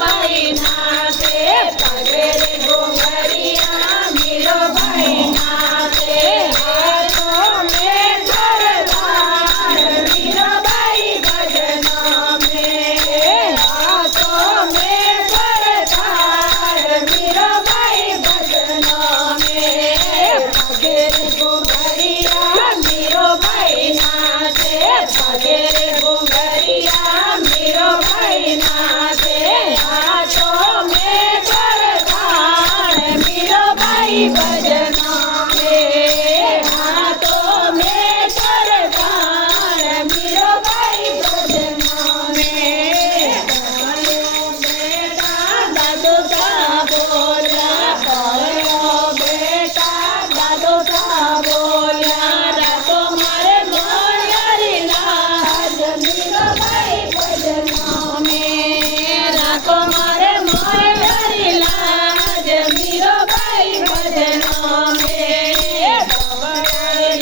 भाई नाचे पगे रे घुंघरिया मीरो भाई नाचे हाथों में सरदार मीरो भाई भजनों में हाथों में सरदार मीरो भाई भजनों में पगे रे घुंघरिया मीरो भाई नाचे पगे रे घुंघरिया मीरो भाई नाचे हाथों में सरदार मीरो भाई भजनों में हाथों में सरदार मीरो भाई भजनों में बेटा दादू का बोला बेटा दादू का बोला रातो मारे मोरी लाज मीरो भाई भजनों में रातो मारे मोरी लाज मीरो भाई भजनों में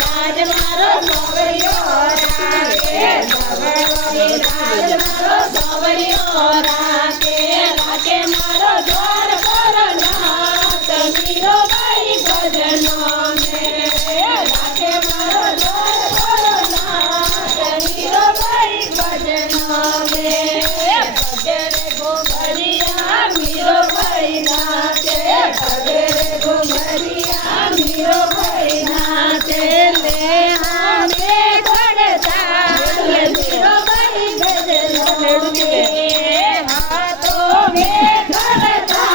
लाज मारो सवरियो राके लाज मारो सवरियो राके मारो द्वार पर नाथ मीरो भाई भजनों में राके मारो द्वार पर नाथ मीरो भाई भजनों में पगे रे घुंघरिया मीरो भाई नाचे पगे रे घुंघरिया मीरो भाई नाचे ले हमें खड़ता मीरो भाई भजनों में हाथों में खड़ता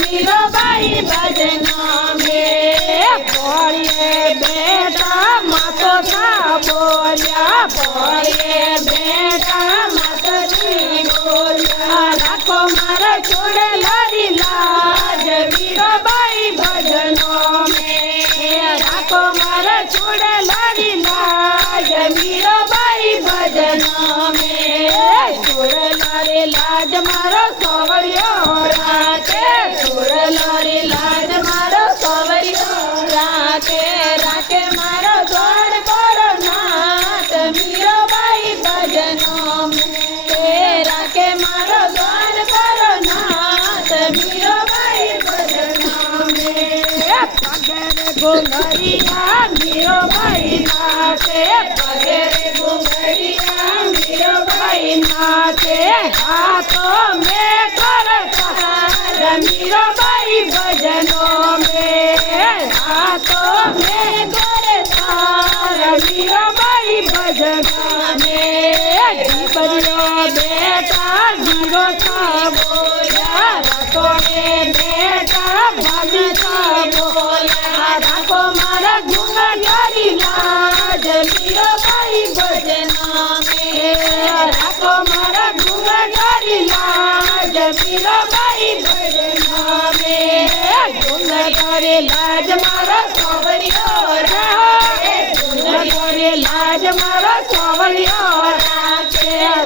मीरो भाई भजनों में बोलिए बेटा मातो का बोलिया बोलिए बेटा माता जी बोलिया राखो मारा छोड़ लारी लाज मीरो भाई भजनों में राखो मारा छोड़ लारी लाज मीरो भाई भजनों में छोड़ लारी लाज मारो सवरियो राके छोड़ लारी लाज मारो सवरियो राके मारो द्वार पर नाथ मीरो भाई भजनों में राके मारो द्वार पर नाथ मीरो भाई भजनों में पगे रे घुंघरिया मीरो भाई नाचे पगे रे घुंघरिया मीरो भाई नाचे हाथों में करतार मीरो भाई भजनों में हाथों में करतार मीरो भाई भजनों में बलियो बेटा गिरो का बोला राखो रे बेटा भाभी का बोला राखो मारा घुंघरियारी लाज मीरो भाई भजनों में राखो मारा घुंघरियारी लाज मीरो भाई भजनों में घुंघरियारी लाज मारा सवरियो घुंघरियारी लाज मारा सवरियो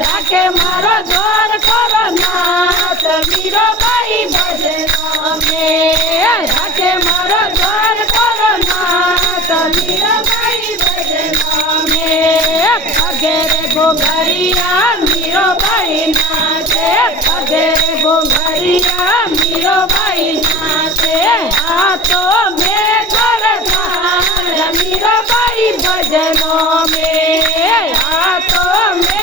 राके मारो द्वार पर नाथ मीरो भाई भजनों में राके मारो द्वार पर नाथ मीरो भाई भजनों में पगे रे घुंघरिया मीरो भाई नाचे पगे रे घुंघरिया मीरो भाई नाचे हाथों में करतार मीरो भाई भजनों में हाथों में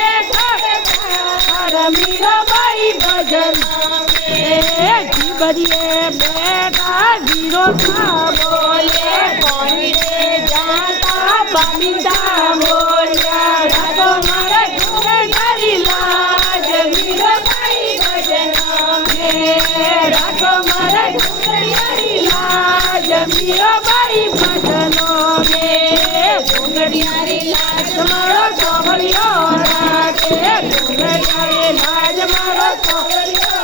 मीरो भाई भजनों में बलिए बेटा गिरो का बोले पानी रे जाता पानी दा बोलिया रातो मारा घुंघरियारी लाज मीरो भाई भजनों में रातो मारा घुंघरियारी लाज मीरो भाई भजनों में घुंघरियारी लाज मारो सवरियो राके घुंघरियारी लाज मारो सवरियो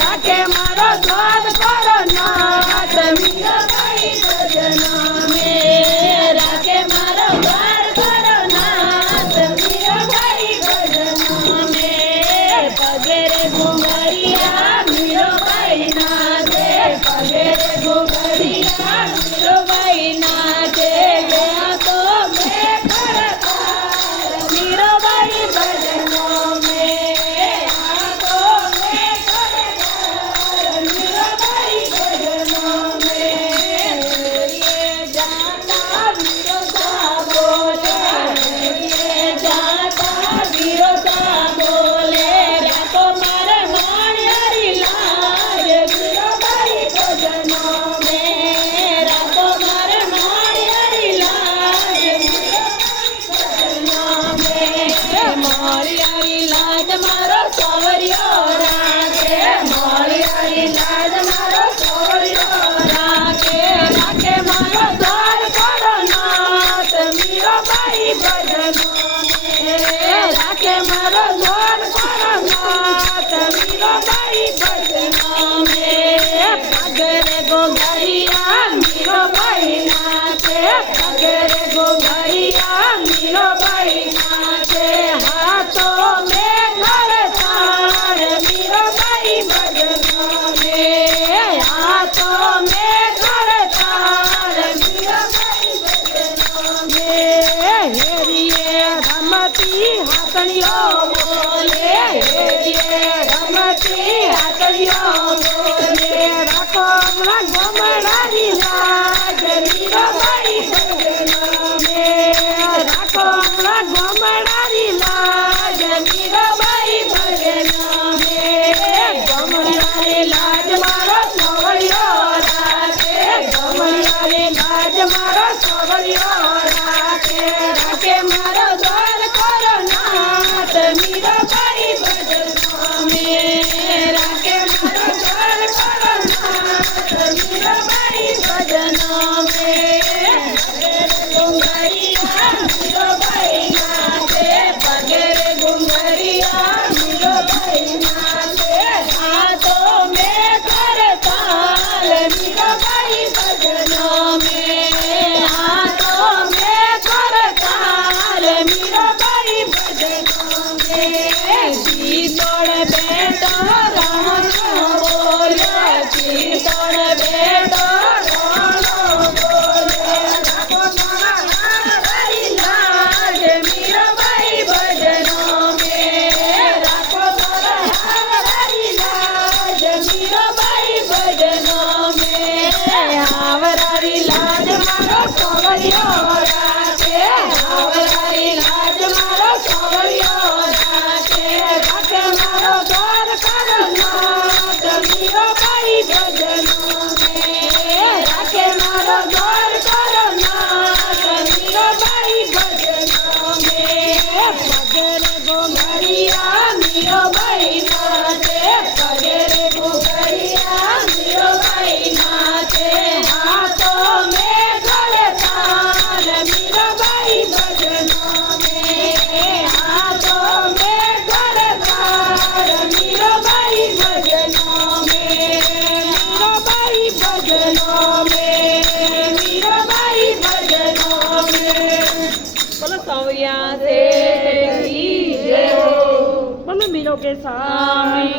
राके मारो द्वार पर नाथ मीरो भाई भजनों में राके मारो द्वार पर नाथ मीरो भाई भजनों में पगे रे घुंघरिया मीरो भाई नाचे पगे रे घुंघरिया मीरो भाई नाचे तो मैं करतार मीरो भाई भजनों में આતણીઓ બોલે રમતી આતણીઓ બોલે રાખો હમણાં ગમડાની લાજ મીરાબાઈ ભજનમે રાખો હમણાં ગમડાની લાજ મીરાબાઈ ભજનમે ગમડાની લાજ મારો સોવળિયો રાખે ગમડાની લાજ મારો સોવળિયો રાખે રાખે મારો દ્વાર કરો નાથ મીરાબાઈ ભજનમે રાખે મારો દ્વાર કરો નાથ મીરાબાઈ ભજનમે ગુંગરિયા મીરાબાઈ નાથે પગેરે ગુંગરિયા મીરાબાઈ નાથે આ તો મેં કરતાલ મીરાબાઈ ભજનમે આ તો મેં કરતાલ મીરાબાઈ ભજનમે ચિતોડ બેટો રાણો બોલ્યો ચિતોડ બેટો રાણો બોલ્યો રાખો મારી લાજ મીરાબાઈ ભજનમે રાખો મારી લાજ મીરાબાઈ ભજનમે આવરારી લાજ મારો સોવળિયો રાખે આવરારી લાજ મારો સોવળિયો રાખે રાખે મારો દ્વાર કરો નાથ મીરાબાઈ ભજનમે રાખે મારો દ્વાર કરો નાથ મીરાબાઈ ભજનમે પગેરે ગોગરિયા મીરાબાઈ નાથે પગેરે ગોગરિયા મીરાબાઈ નાથે હા તો મેં કરતાલ મીરાબાઈ ભજનમે હા તો મેં કરતાલ મીરાબાઈ ભજનમે મીરાબાઈ ભજનમે મીરાબાઈ ભજનમે બોલો સાવરિયા સે બોલો મીરો કે સ્વામી